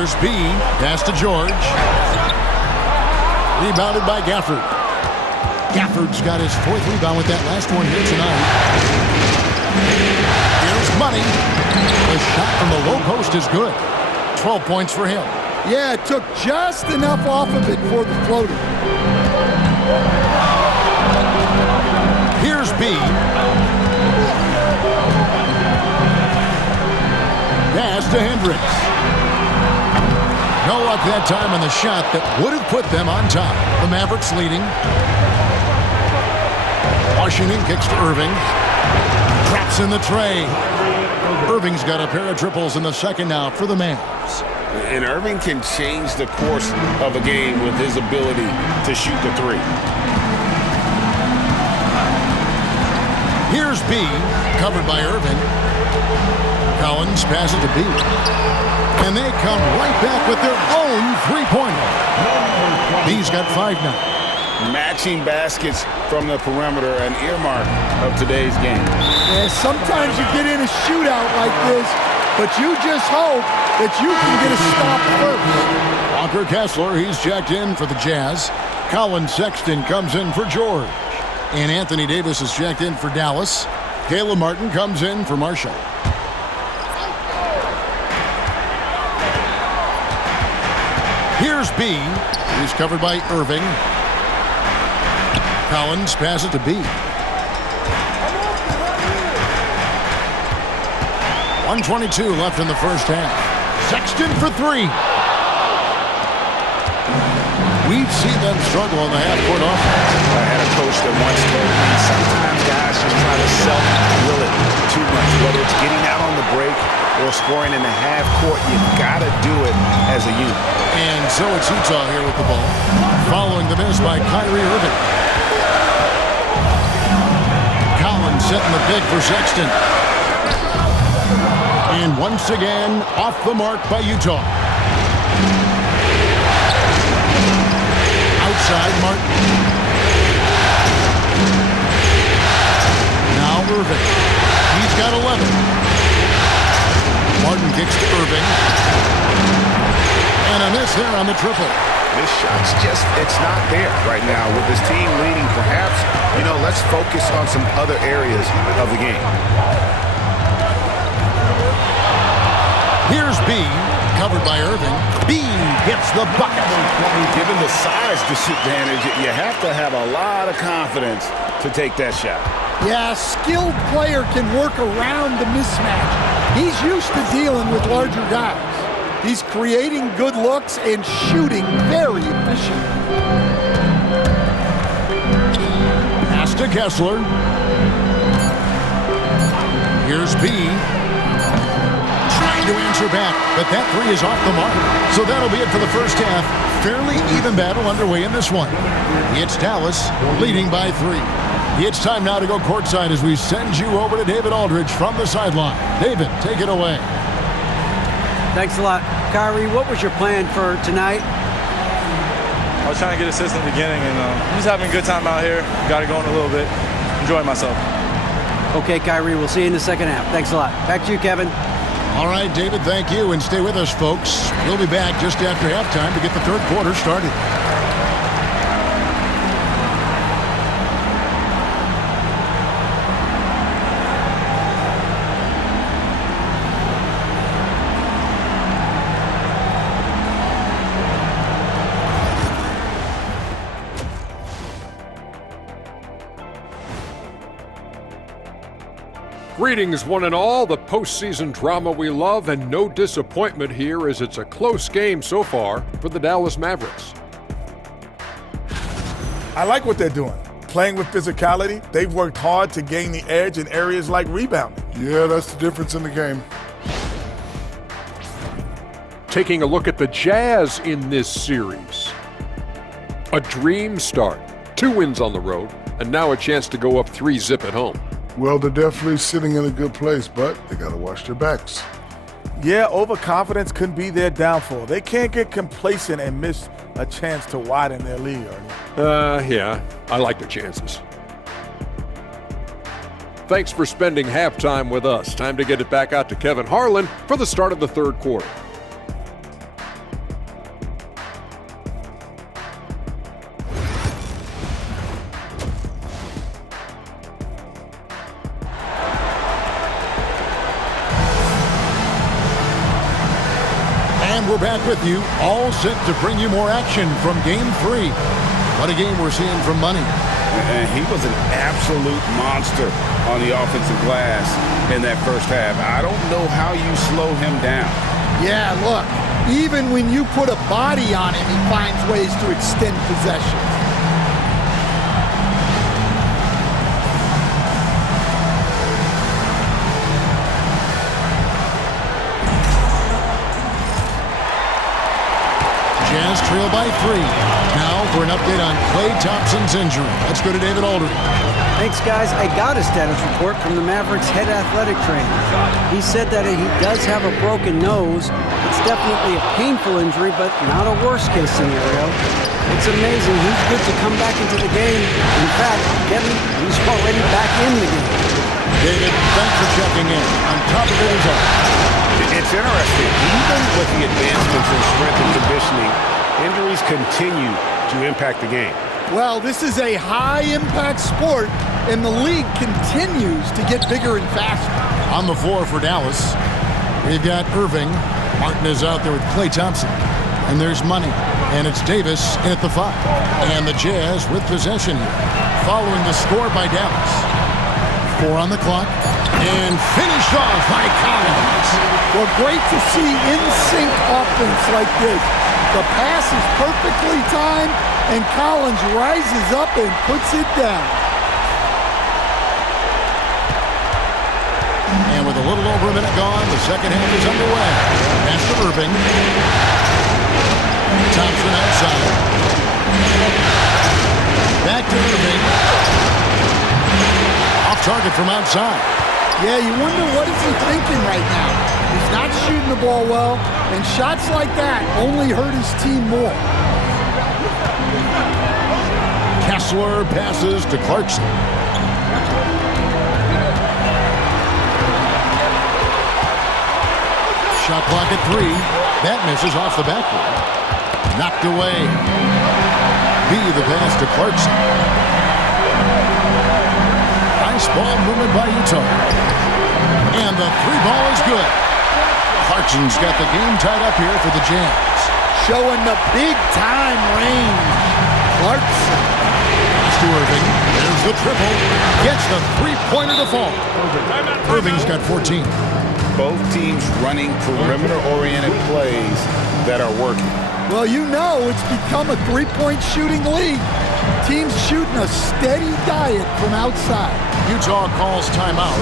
Here's B. Pass to George. Rebounded by Gafford. Gafford's got his 4th rebound with that last one here tonight. Here's Money. The shot from the low post is good. 12 points for him. Yeah, it took just enough off of it for the floater. Here's B. Pass to Hendricks. No luck that time on the shot that would have put them on top. The Mavericks leading. Washington kicks to Irving. Traps in the tray. Irving's got a pair of triples in the second now for the Mavs. And Irving can change the course of a game with his ability to shoot the three. Here's B, covered by Irving. Collins passes to B. And they come right back with their own three-pointer. B's got 5 now. Matching baskets from the perimeter, an earmark of today's game. Yeah, sometimes you get in a shootout like this, but you just hope that you can get a stop first. Walker Kessler, he's checked in for the Jazz. Colin Sexton comes in for George. And Anthony Davis is checked in for Dallas. Caleb Martin comes in for Marshall. Here's B. He's covered by Irving. Collins passes to B. 1:22 left in the first half. Sexton for 3. We've seen them struggle on the half-court offense. I had a coach that once told me sometimes guys should try to self-will it too much. Whether it's getting out on the break or scoring in the half-court, you got to do it as a unit. And so it's Utah here with the ball. Following the miss by Kyrie Irving. Collins setting the pick for Sexton. And once again, off the mark by Utah. Outside Martin. Now Irving. He's got 11. Martin kicks to Irving. And a miss there on the triple. This shot's just, it's not there right now with this team leading. Perhaps, let's focus on some other areas of the game. Here's B, covered by Irving. B gets the bucket. Given the size disadvantage, you have to have a lot of confidence to take that shot. Yeah, a skilled player can work around the mismatch. He's used to dealing with larger guys. He's creating good looks and shooting very efficient. Pass to Kessler. Here's B. Trying to answer back, but that 3 is off the mark. So that'll be it for the first half. Fairly even battle underway in this one. It's Dallas leading by 3. It's time now to go courtside as we send you over to David Aldridge from the sideline. David, take it away. Thanks a lot. Kyrie, what was your plan for tonight? I was trying to get assists in the beginning, and I'm just having a good time out here. Got it going a little bit. Enjoying myself. Okay, Kyrie, we'll see you in the second half. Thanks a lot. Back to you, Kevin. All right, David, thank you, and stay with us, folks. We'll be back just after halftime to get the third quarter started. Greetings, one and all. The postseason drama we love, and no disappointment here as it's a close game so far for the Dallas Mavericks. I like what they're doing. Playing with physicality, they've worked hard to gain the edge in areas like rebounding. Yeah, that's the difference in the game. Taking a look at the Jazz in this series. A dream start. 2 wins on the road, and now a chance to go up 3-zip at home. Well, they're definitely sitting in a good place, but they got to watch their backs. Yeah, overconfidence could be their downfall. They can't get complacent and miss a chance to widen their lead, Ernie. Yeah, I like the chances. Thanks for spending halftime with us. Time to get it back out to Kevin Harlan for the start of the third quarter. And we're back with you, all set to bring you more action from Game 3. What a game we're seeing from Money. And he was an absolute monster on the offensive glass in that first half. I don't know how you slow him down. Yeah, look, even when you put a body on him, he finds ways to extend possession. Jazz trail by 3. Now for an update on Klay Thompson's injury. Let's go to David Aldridge. Thanks, guys. I got a status report from the Mavericks head athletic trainer. He said that he does have a broken nose. It's definitely a painful injury, but not a worst-case scenario. It's amazing. He's good to come back into the game. In fact, get me, he's already back in the game. David, thanks for checking in. On top of it is all. It's interesting. Even with the advancements in strength and conditioning, injuries continue to impact the game. Well, this is a high-impact sport, and the league continues to get bigger and faster. On the floor for Dallas, we've got Irving. Martin is out there with Klay Thompson. And there's Money. And it's Davis in at the 5. And the Jazz with possession here, following the score by Dallas. 4 on the clock. And finished off by Collins. Well, great to see in-sync offense like this. The pass is perfectly timed, and Collins rises up and puts it down. And with a little over a minute gone, the second half is underway. Pass to Irving. Thompson outside. Back to Irving. Off target from outside. Yeah, you wonder what is he thinking right now. He's not shooting the ball well, and shots like that only hurt his team more. Kessler passes to Clarkson. Shot clock at 3. That misses off the backboard. Knocked away. B the pass to Clarkson. Nice ball movement by Utah. And the 3-ball is good. Clarkson's got the game tied up here for the Jazz. Showing the big-time range. Clarkson. Pass to Irving. There's the triple. Gets the three-pointer to fall. Irving's got 14. Both teams running perimeter-oriented plays that are working. Well, you know it's become a three-point shooting league. Teams shooting a steady diet from outside. Utah calls timeout.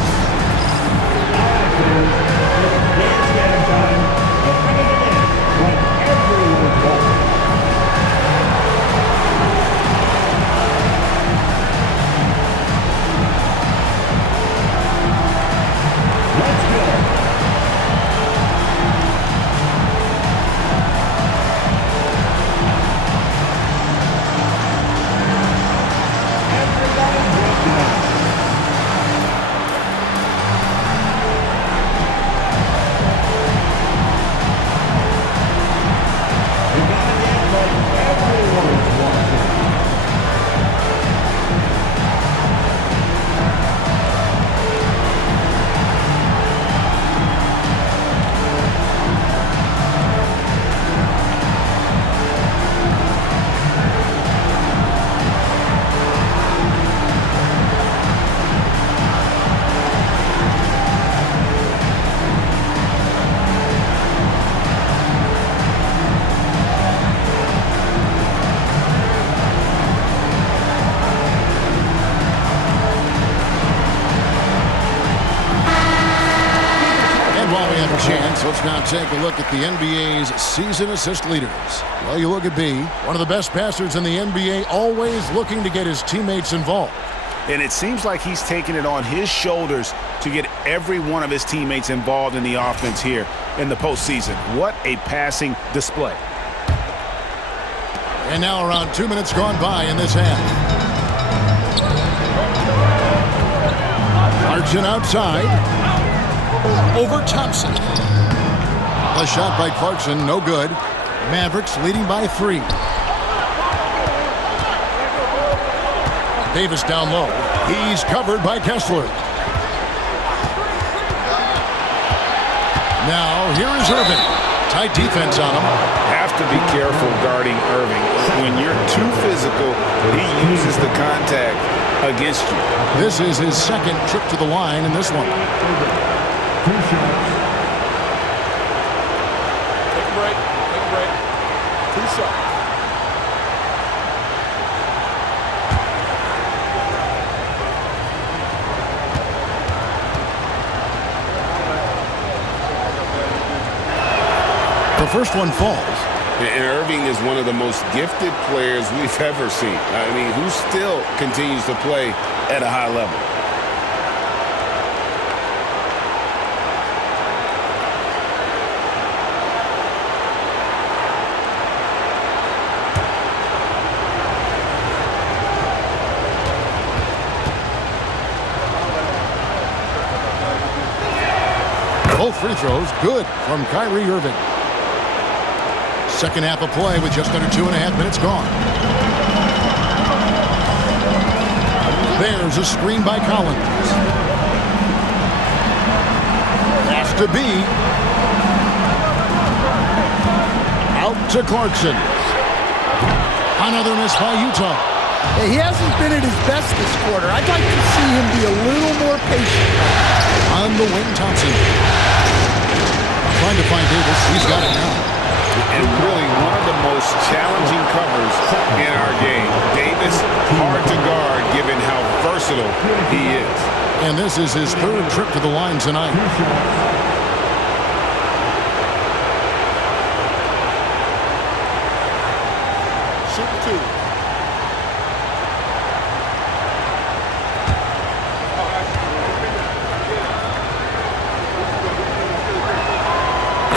Let's now take a look at the NBA's season assist leaders. Well, you look at B, one of the best passers in the NBA, always looking to get his teammates involved. And it seems like he's taking it on his shoulders to get every one of his teammates involved in the offense here in the postseason. What a passing display. And now around 2 minutes gone by in this half. Clarkson outside. Over Thompson. A shot by Clarkson, no good. Mavericks leading by 3. Davis down low. He's covered by Kessler. Now, here is Irving. Tight defense on him. Have to be careful guarding Irving. When you're too physical, he uses the contact against you. This is his second trip to the line in this one. Take a break. Take a break. 2 shots. The first one falls. And Irving is one of the most gifted players we've ever seen. I mean, who still continues to play at a high level. Both free throws good from Kyrie Irving. Second half of play with just under 2.5 minutes gone. There's a screen by Collins. Has to be. Out to Clarkson. Another miss by Utah. He hasn't been at his best this quarter. I'd like to see him be a little more patient. On the wing, Thompson. Trying to find Davis. He's got it now. And really one of the most challenging covers in our game. Davis, hard to guard given how versatile he is. And this is his third trip to the line tonight. Shoot 2.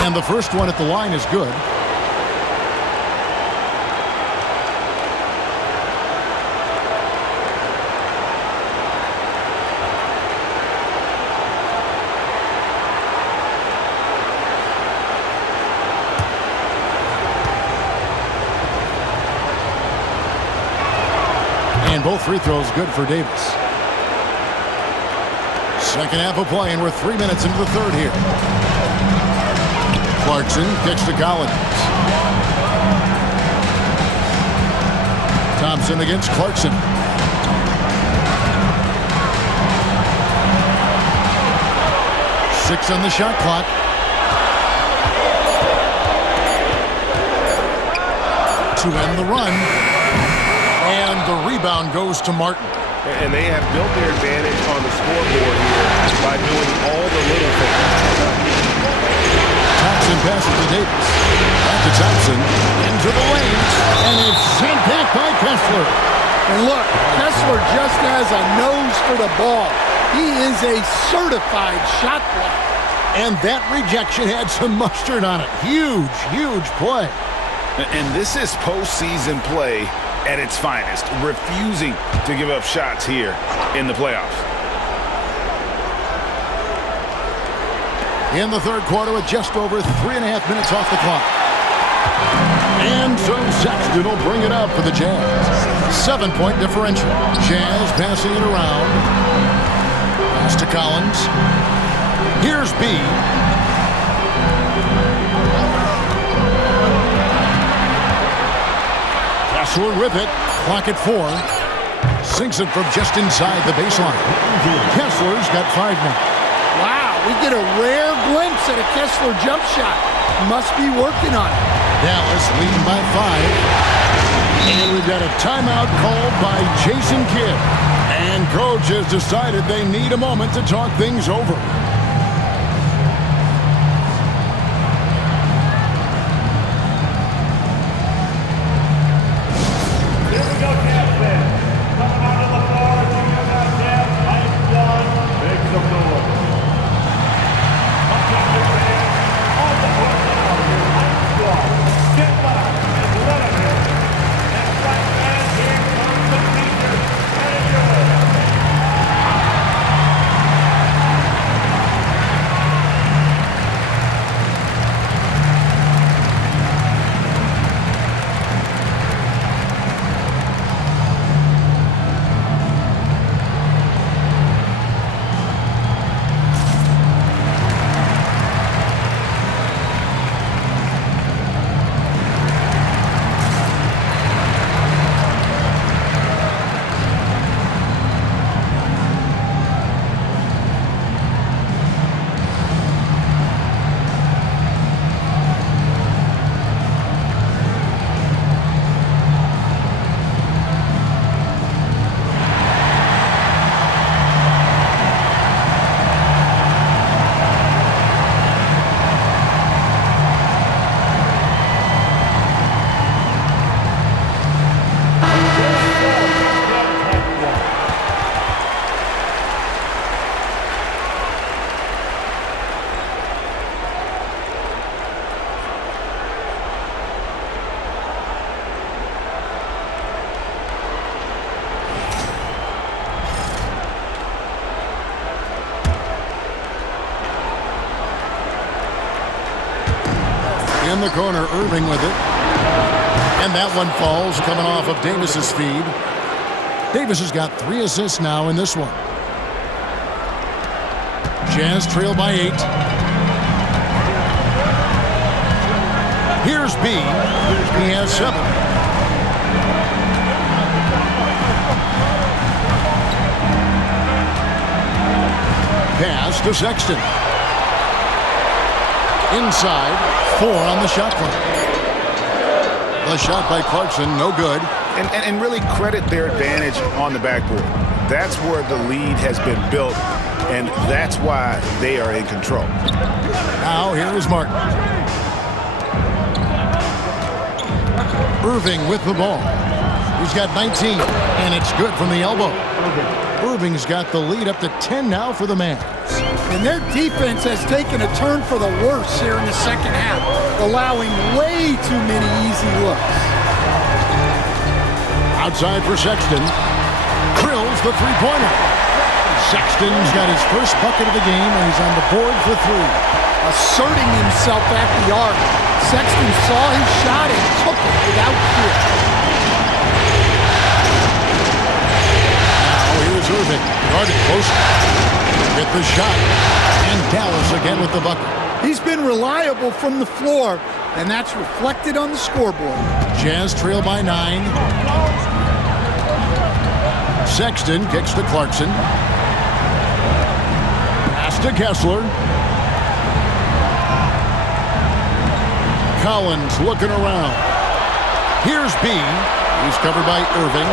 And the first one at the line is good. And both free throws good for Davis. Second half of play, and we're 3 minutes into the third here. Clarkson kicks to Collins. Thompson against Clarkson. Six on the shot clock. To end the run. And the rebound goes to Martin. And they have built their advantage on the scoreboard here by doing all the little things. Thompson passes to Davis. Back to Thompson. Into the lane. And it's sent back by Kessler. And look, Kessler just has a nose for the ball. He is a certified shot blocker. And that rejection had some mustard on it. Huge, huge play. And this is postseason play at its finest, refusing to give up shots here in the playoffs. In the third quarter with just over 3.5 minutes off the clock. And so Sexton will bring it up for the Jazz. 7-point differential. Jazz passing it around. Pass to Collins. Here's B. Kessler with it. Clock at 4. Sinks it from just inside the baseline. Kessler's got 5 now. Wow, we get a rare glimpse at a Kessler jump shot. Must be working on it. Dallas leading by 5. And we've got a timeout called by Jason Kidd. And coach has decided they need a moment to talk things over. the corner, Irving with it. And that one falls, coming off of Davis's feed. Davis has got 3 assists now in this one. Jazz trail by 8. Here's B. He has 7. Pass to Sexton. Inside, 4 on the shot clock. The shot by Clarkson, no good. And really credit their advantage on the backboard. That's where the lead has been built, and that's why they are in control. Now here is Martin. Irving with the ball. He's got 19, and it's good from the elbow. Irving's got the lead up to 10 now for the Mavs. And their defense has taken a turn for the worse here in the second half, allowing way too many easy looks. Outside for Sexton. Drills the three-pointer. Sexton's got his first bucket of the game, and he's on the board for 3. Asserting himself at the arc. Sexton saw his shot and took it without fear. Now here's Irving. Guarded close. Get the shot. And Dallas again with the bucket. He's been reliable from the floor, and that's reflected on the scoreboard. Jazz trail by 9. Sexton kicks to Clarkson. Pass to Kessler. Collins looking around. Here's B. He's covered by Irving.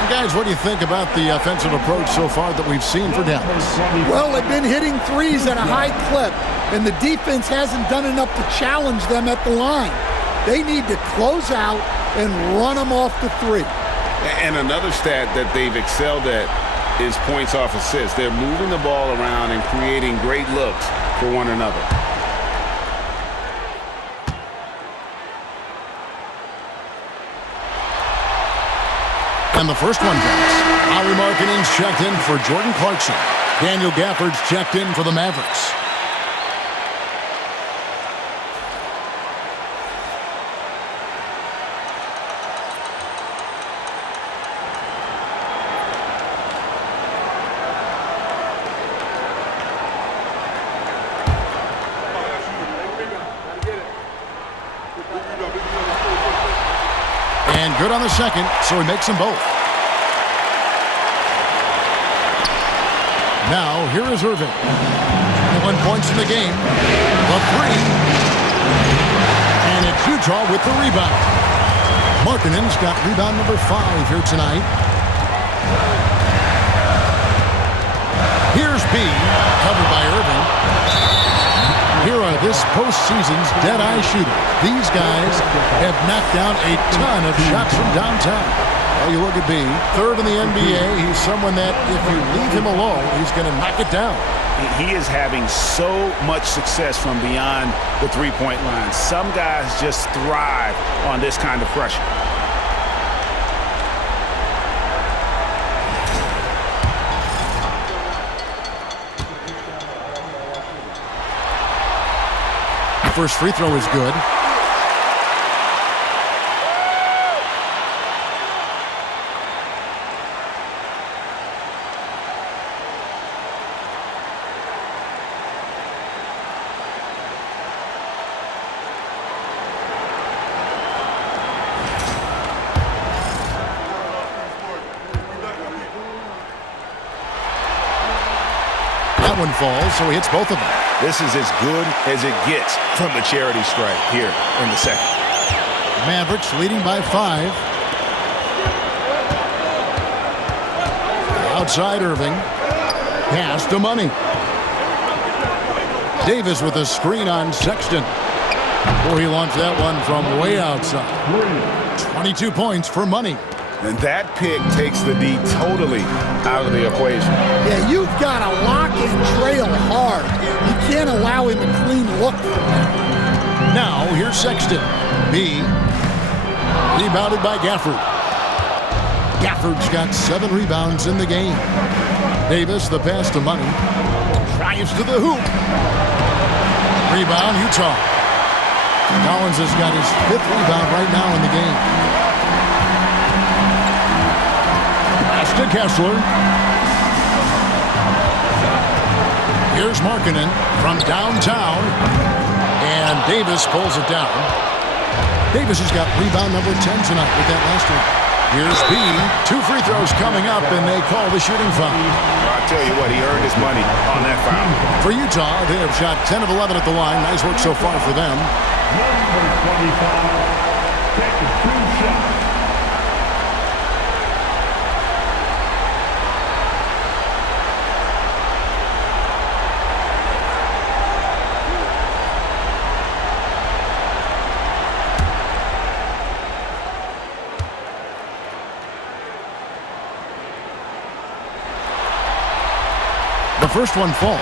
And guys, what do you think about the offensive approach so far that we've seen for Dallas? Well, they've been hitting threes at a high clip, and the defense hasn't done enough to challenge them at the line. They need to close out and run them off the 3. And another stat that they've excelled at is points off assists. They're moving the ball around and creating great looks for one another. And the first one counts. Howie Markkanen's checked in for Jordan Clarkson. Daniel Gafford's checked in for the Mavericks. And good on the second, so he makes them both. Now, here is Irving. 1 point in the game. The 3. And it's Utah with the rebound. Markkanen's got rebound number 5 here tonight. Here's B, covered by Irving. Here are this postseason's dead-eye shooters. These guys have knocked down a ton of shots from downtown. Well, you look at B, 3rd in the NBA. He's someone that if you leave him alone, he's going to knock it down. He is having so much success from beyond the three-point line. Some guys just thrive on this kind of pressure. First free throw is good. That one falls, so he hits both of them. This is as good as it gets from the charity stripe here in the second. Mavericks leading by 5. Outside Irving. Pass to Money. Davis with a screen on Sexton. Boy, he launched that one from way outside. 22 points for Money. And that pick takes the D totally out of the equation. Yeah, you've got to lock and trail hard. You can't allow him a clean look. Now, here's Sexton. B. Rebounded by Gafford. Gafford's got 7 rebounds in the game. Davis, the pass to Money. Drives to the hoop. Rebound, Utah. Collins has got his 5th rebound right now in the game. Pass to Kessler. Here's Markkanen from downtown. And Davis pulls it down. Davis has got rebound number 10 tonight with that last one. Here's B. 2 free throws coming up, and they call the shooting foul. I'll tell you what, he earned his money on that foul. For Utah, they have shot 10 of 11 at the line. Nice work so far for them. Number 25, take a 2 shot. The first one falls.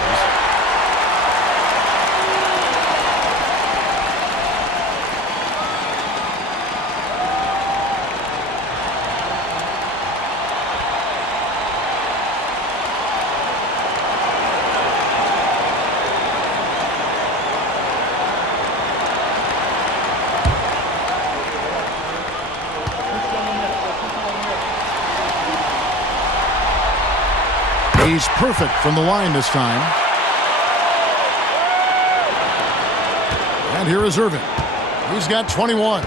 He's perfect from the line this time. And here is Irving. He's got 21.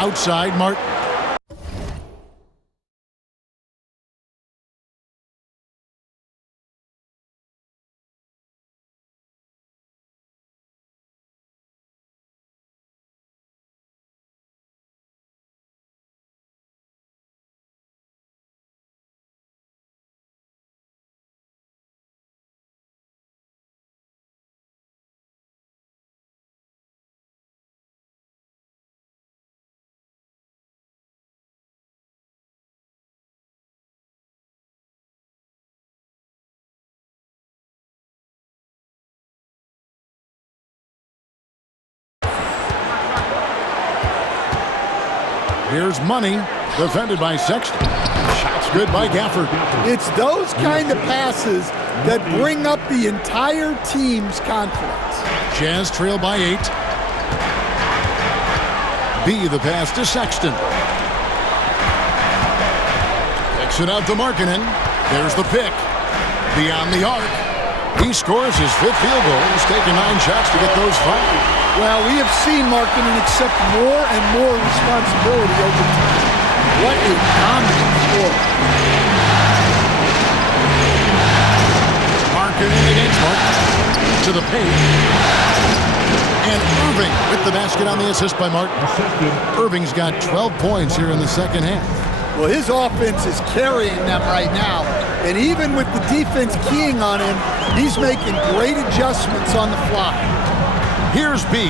Outside, Martin. Here's Money, defended by Sexton. Shots good by Gafford. It's those kind of passes that bring up the entire team's confidence. Jazz trail by 8. B, the pass to Sexton. Kicks it out to Markkanen. There's the pick. Beyond the arc. He scores his 5th field goal. He's taken 9 shots to get those 5. Well, we have seen Markkanen accept more and more responsibility over time. What a dominant score. Markkanen against Martin. To the paint. And Irving with the basket on the assist by Martin. Irving's got 12 points here in the second half. Well, his offense is carrying them right now. And even with the defense keying on him, he's making great adjustments on the fly. Here's B.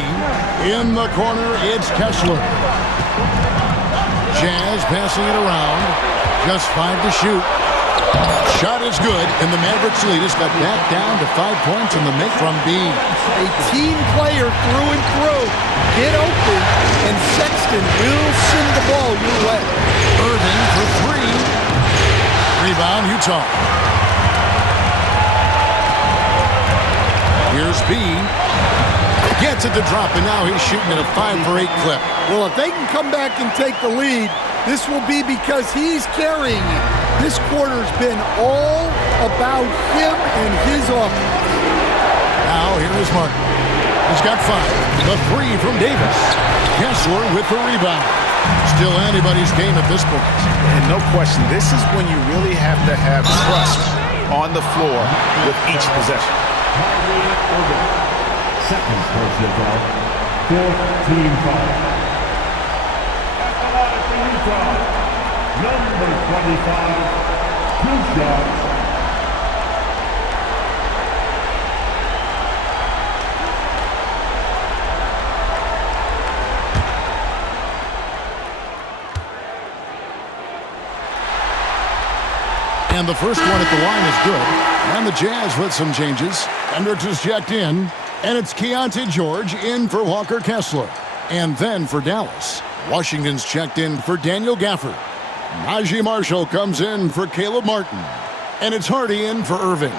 In the corner, it's Kessler. Jazz passing it around. Just 5 to shoot. Shot is good, and the Mavericks lead has got back down to 5 points in the make from B. A team player through and through. Get open, and Sexton will send the ball your way. Irving for 3. Rebound, Utah. Here's B. Gets it to drop, and now he's shooting at a 5 for 8 clip. Well, if they can come back and take the lead, this will be because he's carrying it. This quarter's been all about him and his offense. Now here is Martin. He's got 5. The 3 from Davis. Kessler with the rebound. Still anybody's game at this point. And no question, this is when you really have to have trust on the floor with each possession. Second personal foul, 4th team foul. At the line for Utah, number 25, 2 shots. And the first one at the line is good. And the Jazz with some changes. Hendricks is checked in. And it's Keontae George in for Walker Kessler. And then for Dallas, Washington's checked in for Daniel Gafford. Najee Marshall comes in for Caleb Martin. And it's Hardy in for Irving.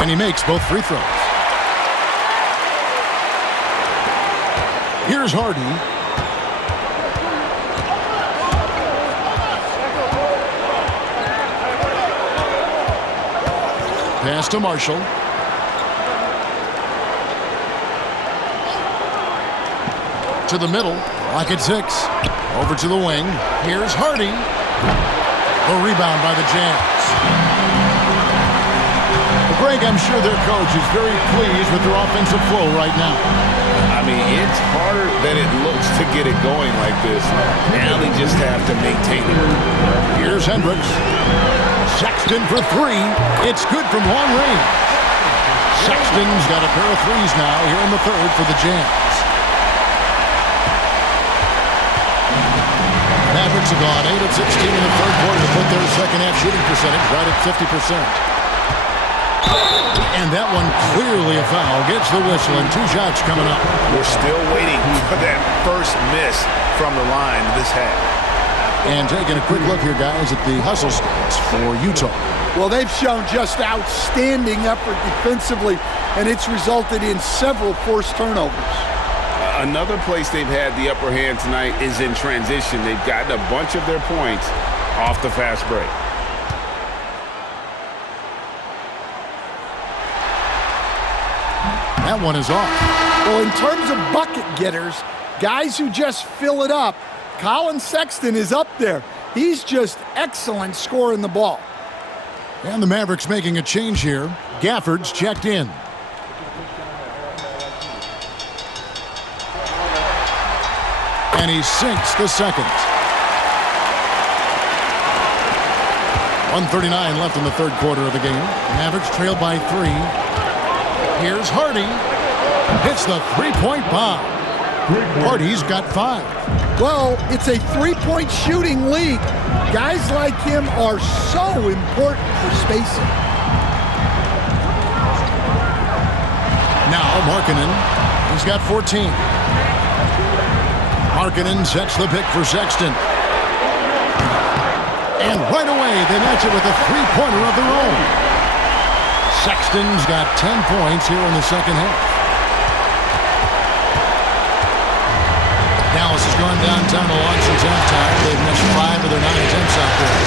And he makes both free throws. Here's Hardy. Pass to Marshall. To the middle. Clock at 6. Over to the wing. Here's Hardy. The rebound by the Jazz. Greg, I'm sure their coach is very pleased with their offensive flow right now. I mean, it's harder than it looks to get it going like this. Now they just have to maintain it. Here's Hendricks. Sexton for 3. It's good from long range. Sexton's got a pair of threes now here in the third for the Jazz. Mavericks have gone 8 of 16 in the third quarter to put their second half shooting percentage right at 50%. And that one clearly a foul. Gets the whistle and 2 shots coming up. We're still waiting for that first miss from the line this half. And taking a quick look here, guys, at the hustle stats for Utah. Well, they've shown just outstanding effort defensively, and it's resulted in several forced turnovers. Another place they've had the upper hand tonight is in transition. They've gotten a bunch of their points off the fast break. That one is off. Well, in terms of bucket getters, guys who just fill it up, Colin Sexton is up there. He's just excellent scoring the ball. And the Mavericks making a change here. Gafford's checked in. And he sinks the second. 1:39 left in the third quarter of the game. Mavericks trail by 3. Here's Hardy. Hits the three-point bomb. Hardy's got 5. Well, it's a three-point shooting league. Guys like him are so important for spacing. Now Markkanen. He's got 14. Markkanen sets the pick for Sexton. And right away, they match it with a three-pointer of their own. Sexton's got 10 points here in the second half. Dallas has gone downtown a lot since halftime. They've missed 5 of their 9 attempts out there.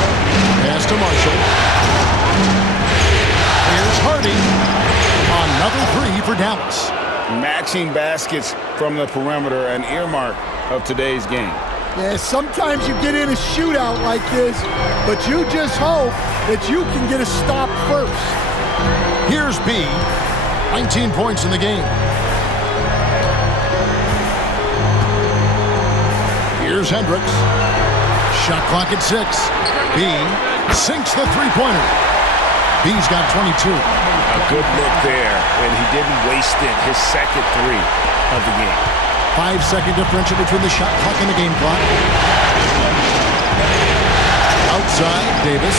Pass to Marshall. Here's Hardy. Another 3 for Dallas. Matching baskets from the perimeter, an earmark of today's game. Yeah, sometimes you get in a shootout like this, but you just hope that you can get a stop first. Here's B. 19 points in the game. Here's Hendricks. Shot clock at 6. B sinks the three-pointer. B's got 22. A good look there, and he didn't waste it. His second 3 of the game. 5-second differential between the shot clock and the game clock. Outside, Davis.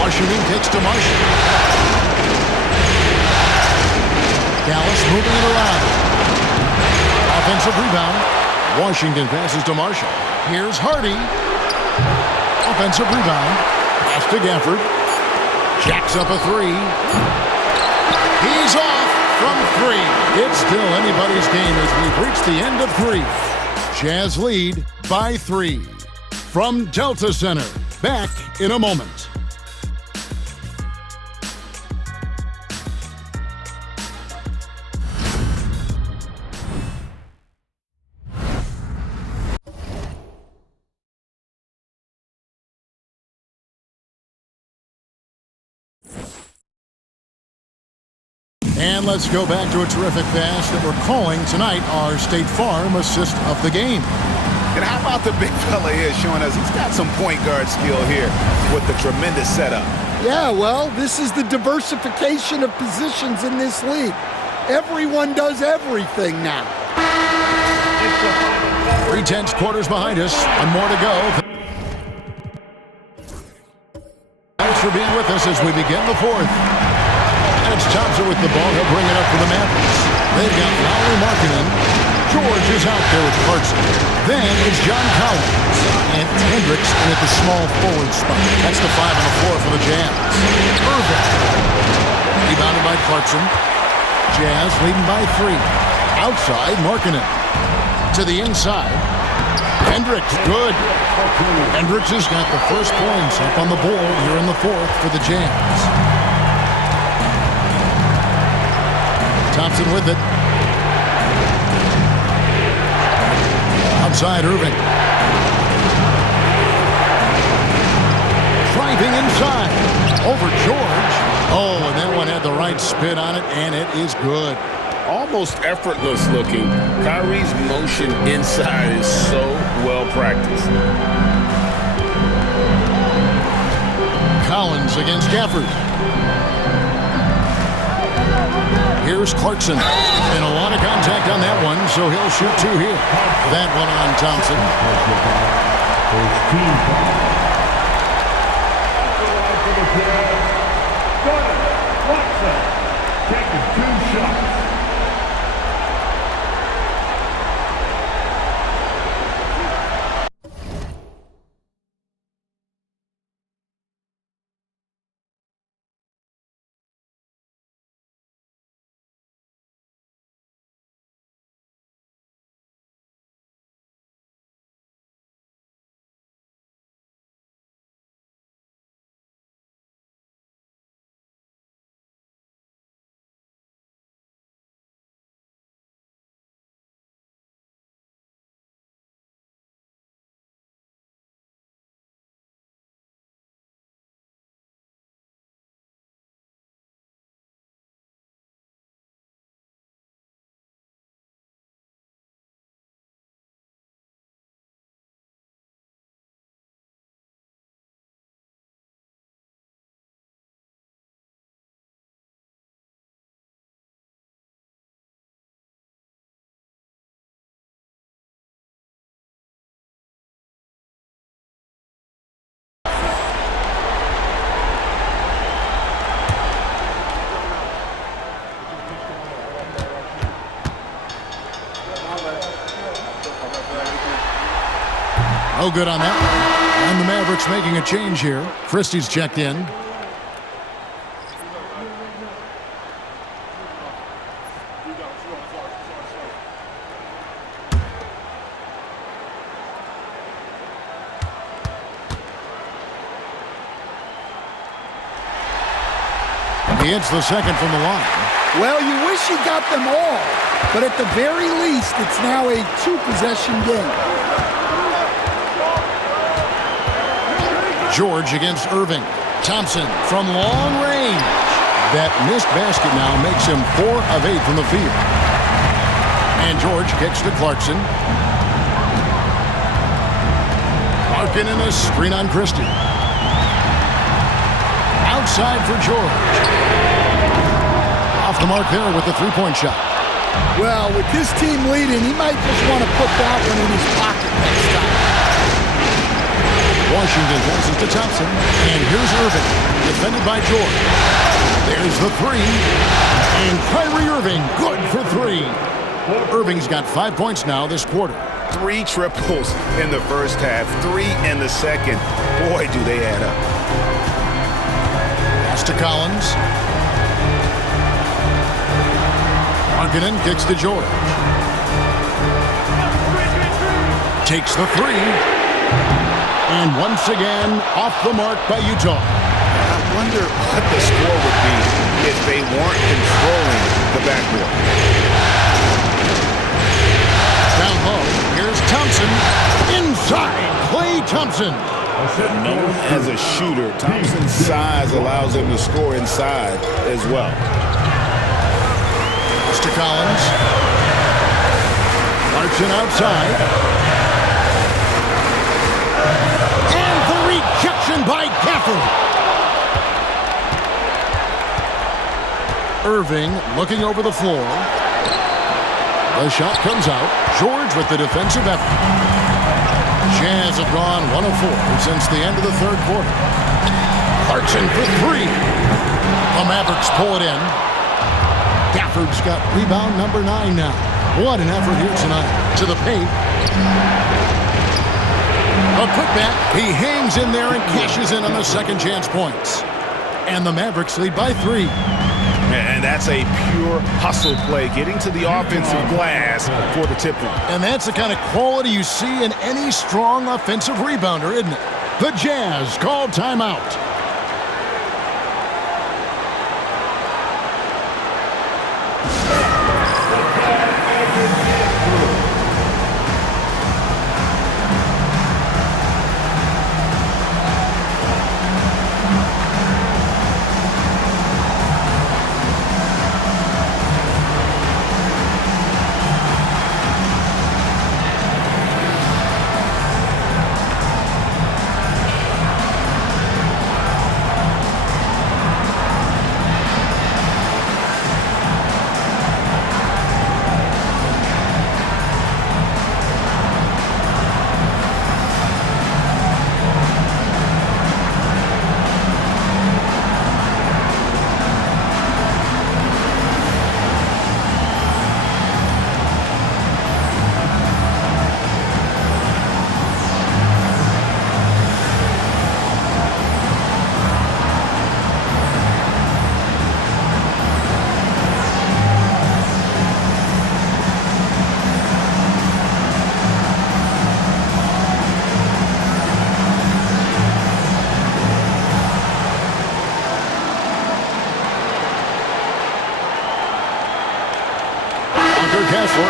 Washington takes to Marshall. Dallas moving it around. Offensive rebound. Washington passes to Marshall. Here's Hardy. Offensive rebound. Pass to Gafford. Jacks up a 3. He's off from 3. It's still anybody's game as we've reached the end of 3. Jazz lead by 3. From Delta Center. Back in a moment. And let's go back to a terrific pass that we're calling tonight our State Farm assist of the game. And how about the big fella here showing us he's got some point guard skill here with the tremendous setup. Yeah, well, this is the diversification of positions in this league. Everyone does everything now. 3/10 quarters behind us. One more to go. for being with us as we begin the fourth. It's Thompson with the ball. He'll bring it up for the Mavericks. They've got Lowry marking him. George is out there with Clarkson. Then it's John Collins. And Hendricks in at the small forward spot. That's the 5 on the floor for the Jazz. Irving. Rebounded by Clarkson. Jazz leading by 3. Outside, Markkanen. To the inside. Hendricks, good. Hendricks has got the first points up on the board here in the fourth for the Jazz. Thompson with it. Outside, Irving. Driving inside. Over George. Oh, and that one had the right spin on it, and it is good. Almost effortless looking. Kyrie's motion inside is so well practiced. Collins against Gafford. Here's Clarkson. And a lot of contact on that one, so he'll shoot 2 here. That one on Thompson. Taking 2 shots. No good on that. And the Mavericks making a change here. Christie's checked in. He hits the second from the line. Well, you wish you got them all, but at the very least, it's now a 2-possession game. George against Irving. Thompson from long range. That missed basket now makes him 4 of 8 from the field. And George kicks to Clarkson. Larkin in a screen on Christie. Outside for George. Off the mark there with the 3-point shot. Well, with this team leading, he might just want to put that one in his pocket next time. Washington passes to Thompson. And here's Irving, defended by George. There's the 3. And Kyrie Irving, good for 3. Irving's got 5 points now this quarter. 3 triples in the first half, 3 in the second. Boy, do they add up. Pass to Collins. Markkanen kicks to George. Takes the 3. And once again, off the mark by Utah. I wonder what the score would be if they weren't controlling the backboard. Down low, here's Thompson. Inside, Klay Thompson. Known as a shooter, Thompson's size allows him to score inside as well. Pass to Collins. Clarkson outside. Rejection by Gafford. Irving looking over the floor. The shot comes out. George with the defensive effort. Jazz have gone 1 of 4 since the end of the third quarter. Clarkson for three. The Mavericks pull it in. Gafford's got rebound number 9 now. What an effort here tonight. To the paint. A putback. He hangs in there and cashes in on the second chance points. And the Mavericks lead by 3. And that's a pure hustle play, getting to the offensive glass for the tip one. And that's the kind of quality you see in any strong offensive rebounder, isn't it? The Jazz call timeout.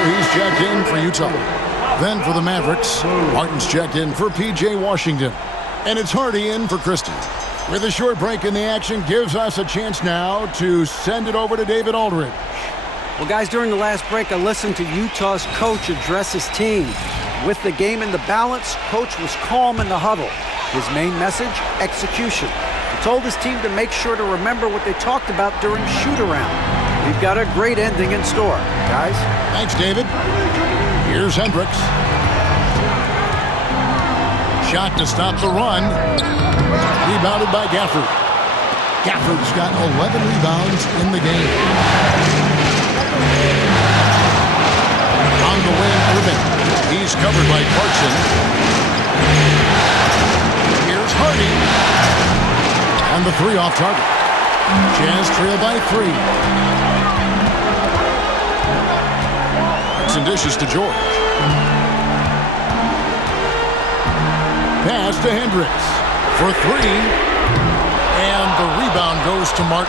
He's checked in for Utah. Then for the Mavericks, Martin's checked in for P.J. Washington. And it's Hardy in for Christie. With a short break in the action, gives us a chance now to send it over to David Aldridge. Well, guys, during the last break, I listened to Utah's coach address his team. With the game in the balance, coach was calm in the huddle. His main message, execution. He told his team to make sure to remember what they talked about during shoot-around. We've got a great ending in store, guys. Thanks, David. Here's Hendricks. Shot to stop the run. Rebounded by Gafford. Gafford's got 11 rebounds in the game. On the wing, Irving. He's covered by Clarkson. Here's Hardy. And the 3 off target. Jazz trail by 3. And dishes to George. Pass to Hendricks for 3. And the rebound goes to Martin.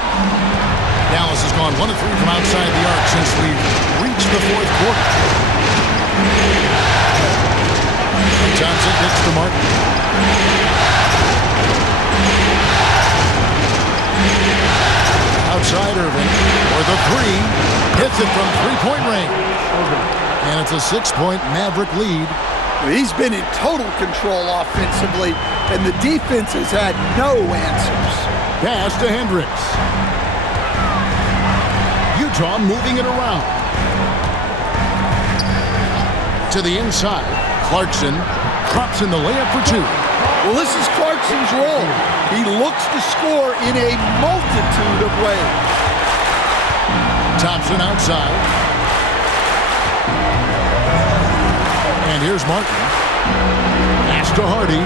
Dallas has gone 1 of 3 from outside the arc since we've reached the 4th quarter. Johnson gets to Martin. Outside Irving for the 3. Hits it from 3-point range. And it's a 6-point Maverick lead. He's been in total control offensively, and the defense has had no answers. Pass to Hendricks. Utah moving it around. To the inside. Clarkson drops in the layup for 2. Well, this is Clarkson's role. He looks to score in a multitude of ways. Thompson outside. And here's Martin. Pass to Hardy.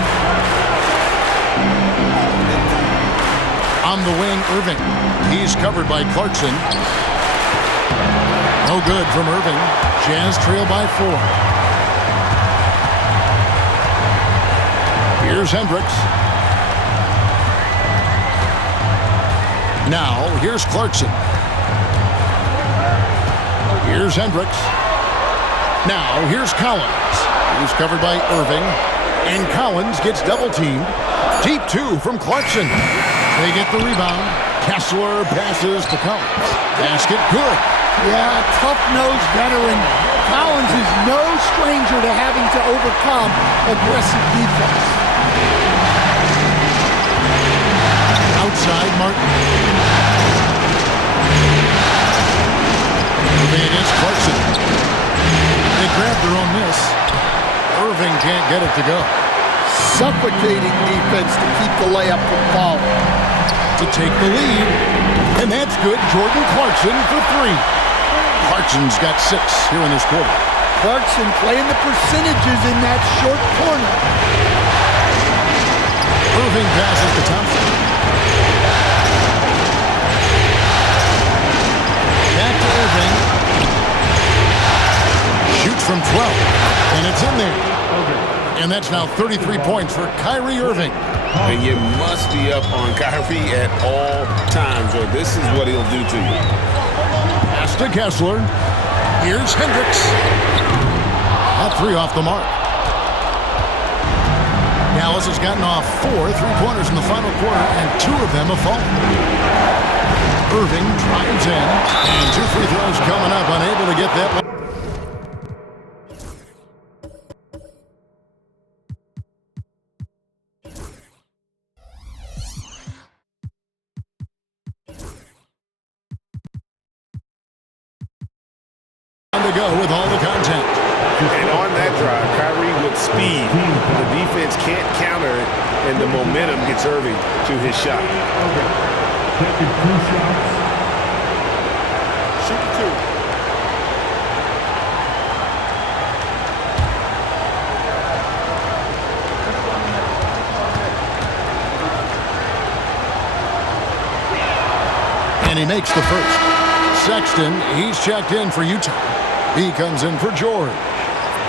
On the wing, Irving. He's covered by Clarkson. No good from Irving. Jazz trail by 4. Here's Hendricks. Now, here's Clarkson. Here's Hendricks. Now, here's Collins. He's covered by Irving. And Collins gets double-teamed. Deep 2 from Clarkson. They get the rebound. Kessler passes to Collins. Basket good. Yeah, tough-nosed veteran. Collins is no stranger to having to overcome aggressive defense. Outside Martin. Irving against Clarkson. They grab their own miss. Irving can't get it to go. Suffocating defense to keep the layup from falling. to take the lead. And that's good. Jordan Clarkson for three. Clarkson's got 6 here in this quarter. Clarkson playing the percentages in that short corner. Irving passes to Thompson. Back to Irving. Shoots from 12. And it's in there. And that's now 33 points for Kyrie Irving. And you must be up on Kyrie at all times, or this is what he'll do to you. Pass to Kessler. Here's Hendricks. That 3 off the mark. Dallas has gotten off 4 3-pointers in the final quarter, and 2 of them have fallen. Irving drives in, and 2 free throws coming up, unable to get that one. To go with all the contact. And on that drive, Kyrie with speed. The defense can't counter it, and the momentum gets Irving to his shot. Taking 2 shots. Shoot 2. And he makes the first. Sexton, he's checked in for Utah. He comes in for George.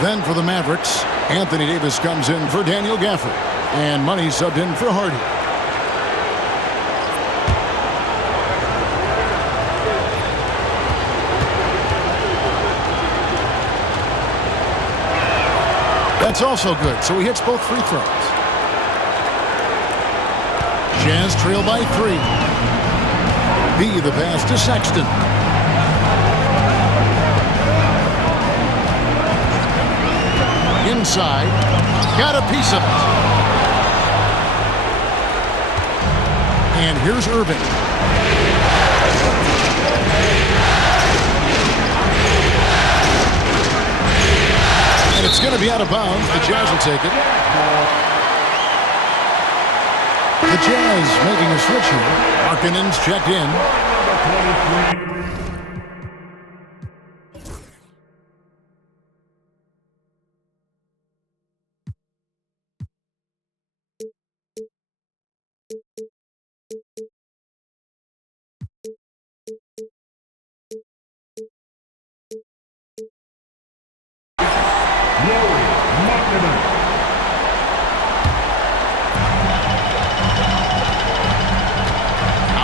Then for the Mavericks, Anthony Davis comes in for Daniel Gafford. And Money subbed in for Hardy. That's also good, so he hits both free throws. Jazz trail by 3. B the pass to Sexton. Inside, got a piece of it. And here's Irving. And it's going to be out of bounds. The Jazz will take it. The Jazz making a switch here. Markkanen's checked in.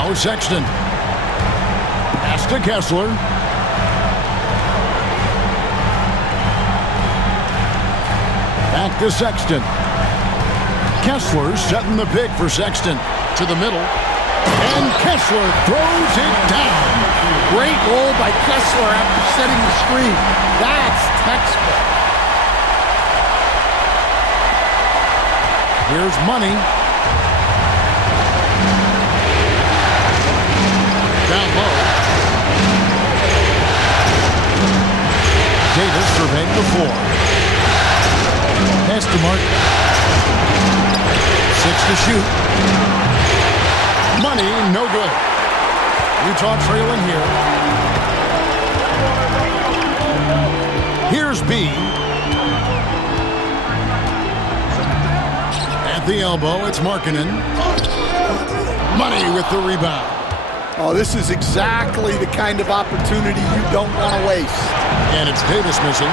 Now Sexton. Pass to Kessler. Back to Sexton. Kessler setting the pick for Sexton. To the middle. And Kessler throws it down. Great roll by Kessler after setting the screen. That's textbook. Here's Money. Down low. Davis surveying the floor. Pass to Mark. 6 to shoot. Money, no good. Utah trailing here. Here's B. At the elbow, it's Markkanen. Money with the rebound. Oh, this is exactly the kind of opportunity you don't want to waste. And it's Davis missing.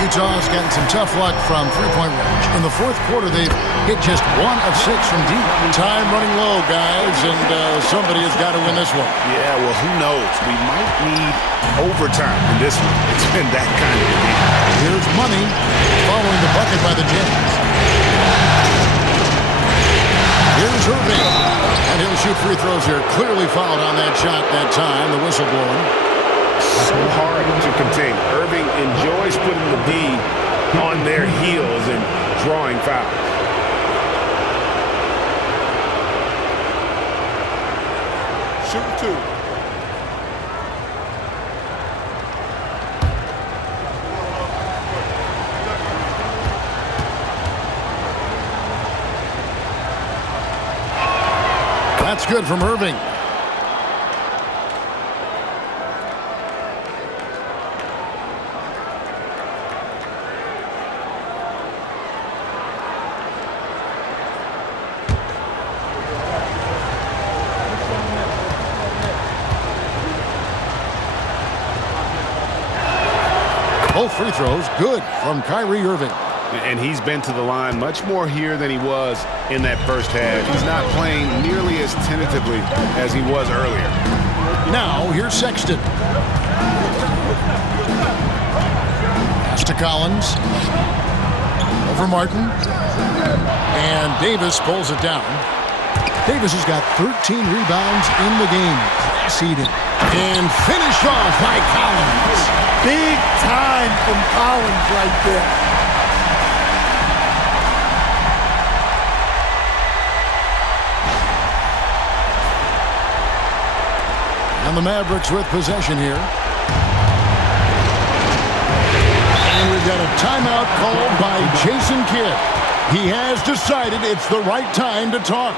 Utah's gotten some tough luck from three-point range. In the fourth quarter, they've hit just 1 of 6 from deep. Time running low, guys, and somebody has got to win this one. Yeah, well, who knows? We might need overtime in this one. It's been that kind of game. Here's Money following the bucket by the Jazz. Here's Irving. And he'll shoot free throws here. Clearly fouled on that shot that time. The whistle blowing. So hard to contain. Irving enjoys putting the D on their heels and drawing fouls. Shoot 2. It's good from Irving. Both free throws good from Kyrie Irving. And he's been to the line much more here than he was in that first half. He's not playing nearly as tentatively as he was earlier. Now, here's Sexton. Pass to Collins. Over Martin. And Davis pulls it down. Davis has got 13 rebounds in the game. Class-eating. And finished off by Collins. Big time from Collins right there. And the Mavericks with possession here. And we've got a timeout called by Jason Kidd. He has decided it's the right time to talk.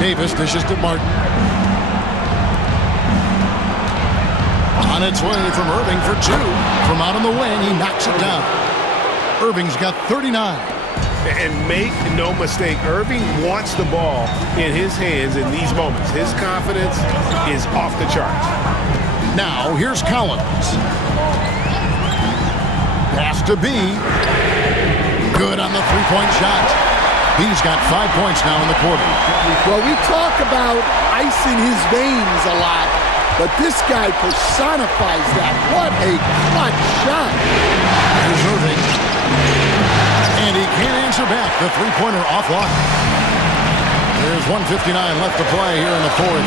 Davis dishes to Martin. On its way from Irving for two. From out on the wing, he knocks it down. Irving's got 39. And make no mistake, Irving wants the ball in his hands in these moments. His confidence is off the charts. Now, here's Collins. Has to be. Good on the three-point shot. He's got 5 points now in the quarter. Well, we talk about ice in his veins a lot, but this guy personifies that. What a clutch shot. Here's Irving. And he can't answer back. The three-pointer offline. There's 1:59 left to play here in the fourth.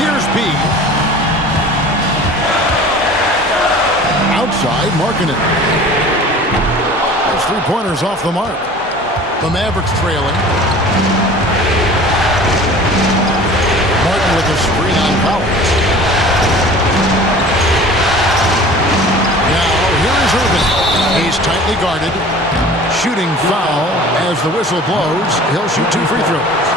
Here's B. Outside, Markkanen. Those three-pointers off the mark. The Mavericks trailing. Martin with a screen on Collins. Now, here is Irving. He's tightly guarded. Shooting foul as the whistle blows. He'll shoot two free throws.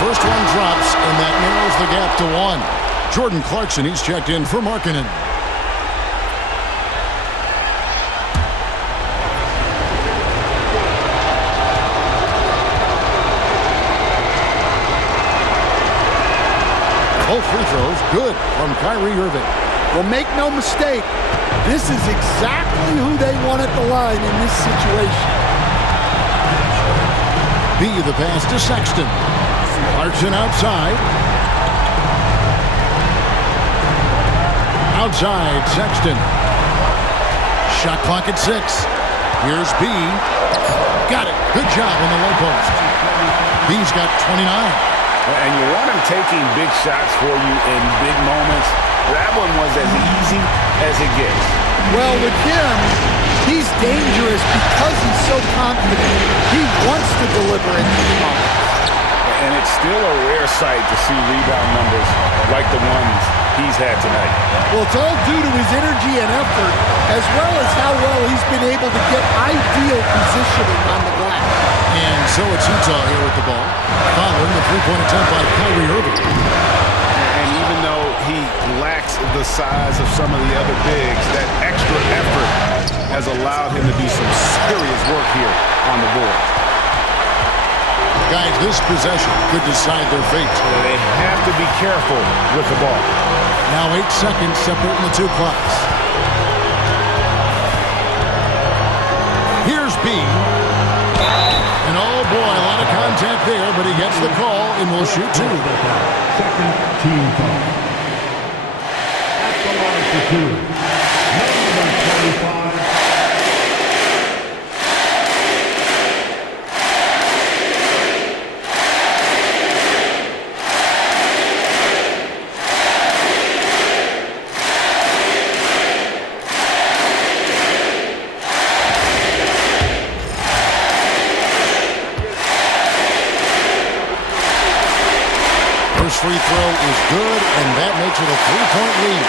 First one drops, and that narrows the gap to one. Jordan Clarkson, he's checked in for Markkanen. Both free throws good from Kyrie Irving. Well, make no mistake, this is exactly who they want at the line in this situation. B, the pass to Sexton. Clarkson outside. Outside, Sexton. Shot clock at 6. Here's B. Got it. Good job on the low post. B's got 29. And you want him taking big shots for you in big moments. That one was as easy as it gets. Well, with him, he's dangerous because he's so confident. He wants to deliver in these moments. And it's still a rare sight to see rebound numbers like the ones he's had tonight. Well, it's all due to his energy and effort, as well as how well he's been able to get ideal positioning on the glass. And so it's Utah here with the ball, following the three-point attempt by Kyrie Irving. And even though he lacks the size of some of the other bigs, that extra effort has allowed him to do some serious work here on the board. Guys, this possession could decide their fate. They have to be careful with the ball. Now 8 seconds separating the two clocks. Here's B. And oh boy, a lot of contact there, but he gets the call and will shoot 2. Second team foul. At the line for 2. Number 25. First free throw is good, and that makes it a 3-point lead.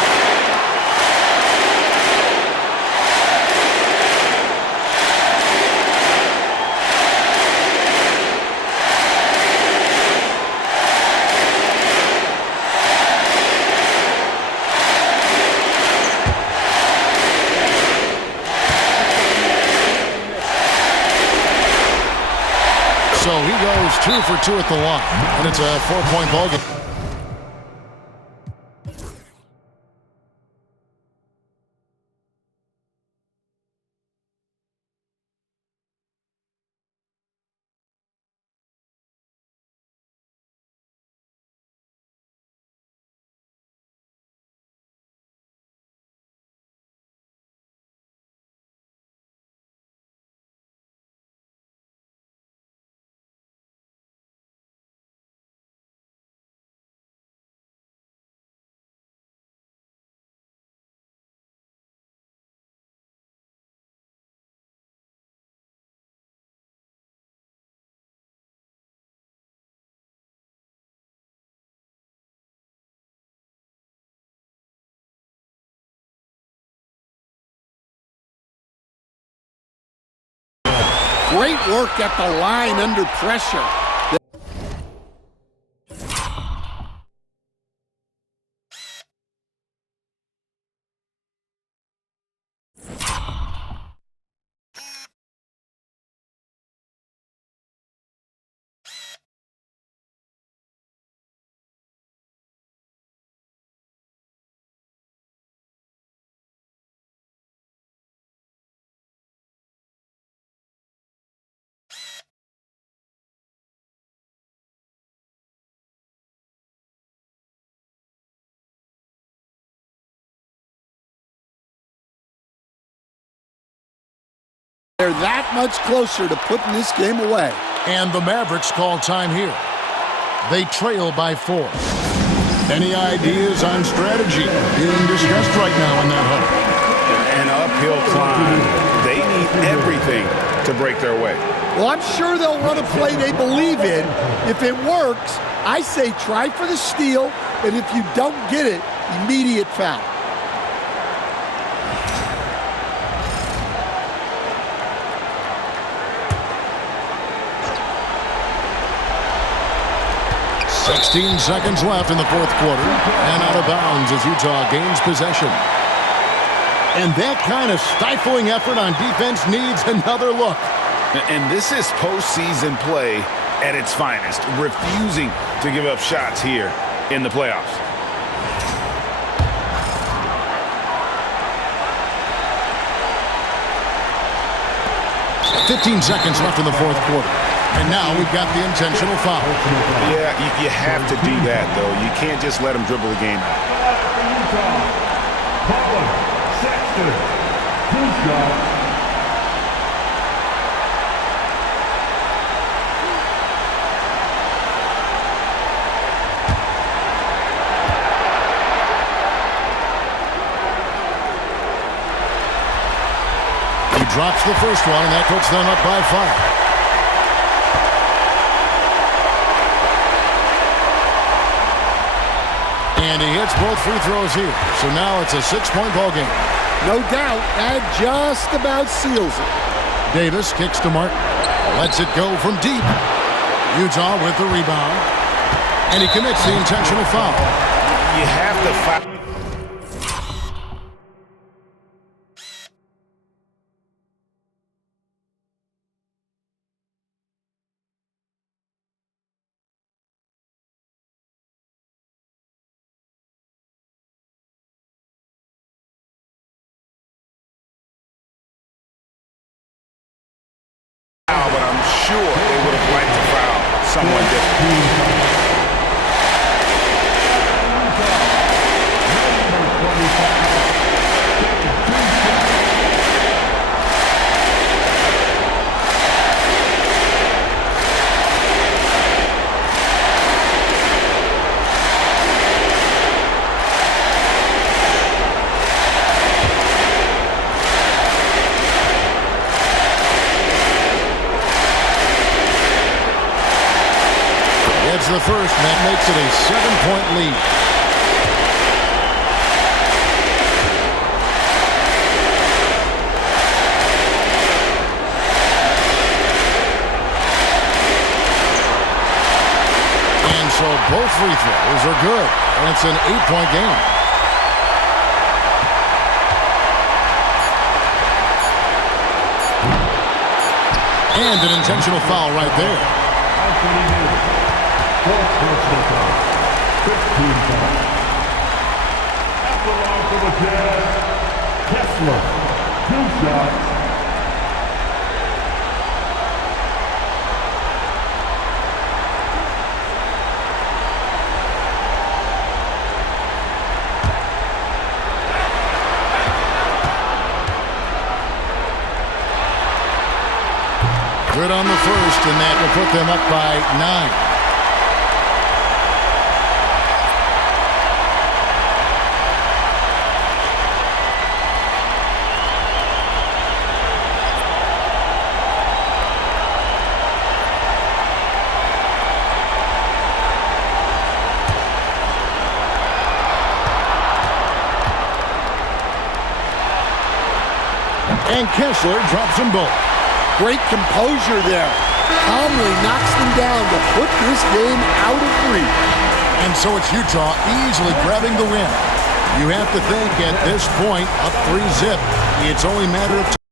So he goes 2 for 2 at the line, and it's a 4-point ball game. Great work at the line under pressure. They're that much closer to putting this game away. And the Mavericks call time here. They trail by 4. Any ideas on strategy being discussed right now in that hole? An uphill climb. They need everything to break their way. Well, I'm sure they'll run a play they believe in. If it works, I say try for the steal, and if you don't get it, immediate foul. "16 seconds left in the fourth quarter, and out of bounds as Utah gains possession. And that kind of stifling effort on defense needs another look. And this is postseason play at its finest, refusing to give up shots here in the playoffs. 15 seconds left in the fourth quarter. And now we've got the intentional foul. Yeah, you have to do that, though. You can't just let them dribble the game out. He drops the first one, and that puts them up by 5. And he hits both free throws here. So now it's a 6-point ball game. No doubt, that just about seals it. Davis kicks to Martin. Lets it go from deep. Utah with the rebound. And he commits the intentional foul. You have to foul. But I'm sure they would have liked to foul someone different. It's the first, and that makes it a 7-point lead. And so both free throws are good, and it's an 8-point game. And an intentional foul right there. Fourth personal foul. 15 foul. At the line for the Jazz, Kessler. 2 shots. Good on the first, and that will put them up by 9. And Kessler drops them both. Great composure there. Calmly knocks them down to put this game out of reach. And so it's Utah easily grabbing the win. You have to think at this point, up 3-zip, it's only a matter of time.